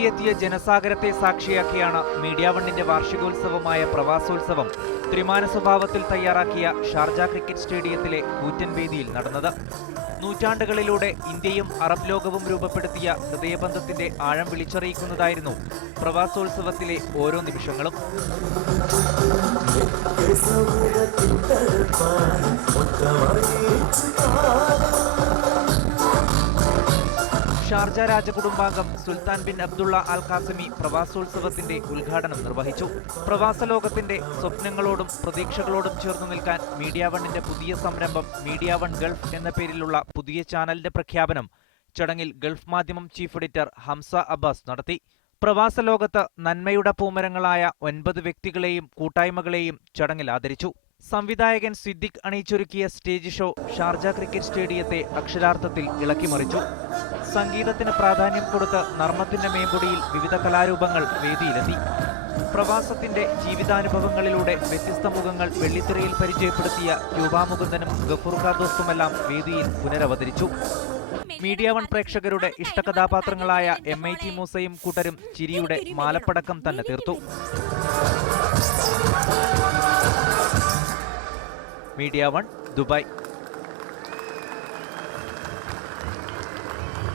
ഒഴുകിയെത്തിയ ജനസാഗരത്തെ സാക്ഷിയാക്കിയാണ് media വണ്ണിന്റെ വാർഷികോത്സവമായ പ്രവാസോത്സവം ത്രിമാന സ്വഭാവത്തിൽ തയ്യാറാക്കിയ ഷാർജ ക്രിക്കറ്റ് സ്റ്റേഡിയത്തിലെ കൂറ്റൻ വേദിയിൽ നടന്നത്. നൂറ്റാണ്ടുകളിലൂടെ ഇന്ത്യയും അറബ് ലോകവും രൂപപ്പെടുത്തിയ ഹൃദയബന്ധത്തിന്റെ ആഴം വിളിച്ചറിയിക്കുന്നതായിരുന്നു പ്രവാസോത്സവത്തിലെ ഓരോ നിമിഷങ്ങളും. ഷാർജ രാജകുടുംബാംഗം സുൽത്താൻ ബിൻ അബ്ദുള്ള അൽ ഖാസിമി പ്രവാസോത്സവത്തിന്റെ ഉദ്ഘാടനം നിർവഹിച്ചു. പ്രവാസ ലോകത്തിന്റെ സ്വപ്നങ്ങളോടും പ്രതീക്ഷകളോടും ചേർന്നു നിൽക്കാൻ മീഡിയ വണ്ണിന്റെ പുതിയ സംരംഭം മീഡിയ വൺ ഗൾഫ് എന്ന പേരിലുള്ള പുതിയ ചാനലിന്റെ പ്രഖ്യാപനം ചടങ്ങിൽ ഗൾഫ് മാധ്യമം ചീഫ് എഡിറ്റർ ഹംസ അബ്ബാസ് നടത്തി. പ്രവാസ ലോകത്ത് നന്മയുടെ പൂമരങ്ങളായ 9 വ്യക്തികളെയും കൂട്ടായ്മകളെയും ചടങ്ങിൽ ആദരിച്ചു. സംവിധായകൻ സിദ്ദിഖ് അണിയിച്ചൊരുക്കിയ സ്റ്റേജ് ഷോ ഷാർജ ക്രിക്കറ്റ് സ്റ്റേഡിയത്തെ അക്ഷരാർത്ഥത്തിൽ ഇളക്കിമറിച്ചു. സംഗീതത്തിന് പ്രാധാന്യം കൊടുത്ത് നർമ്മത്തിന്റെ മേമ്പൊടിയിൽ വിവിധ കലാരൂപങ്ങൾ വേദിയിലെത്തി. പ്രവാസത്തിന്റെ ജീവിതാനുഭവങ്ങളിലൂടെ വ്യത്യസ്ത മുഖങ്ങൾ വെള്ളിത്തിരയിൽ പരിചയപ്പെടുത്തിയ ക്യൂബ മുകുന്ദനും ഗഫൂർ ഖാദോസ്തുമെല്ലാം വേദിയിൽ പുനരവതരിച്ചു. മീഡിയ വൺ പ്രേക്ഷകരുടെ ഇഷ്ടകഥാപാത്രങ്ങളായ MIT മൂസയും കൂട്ടരും ചിരിയുടെ മാലപ്പടക്കം തന്നെ തീർത്തു. Media one, Dubai.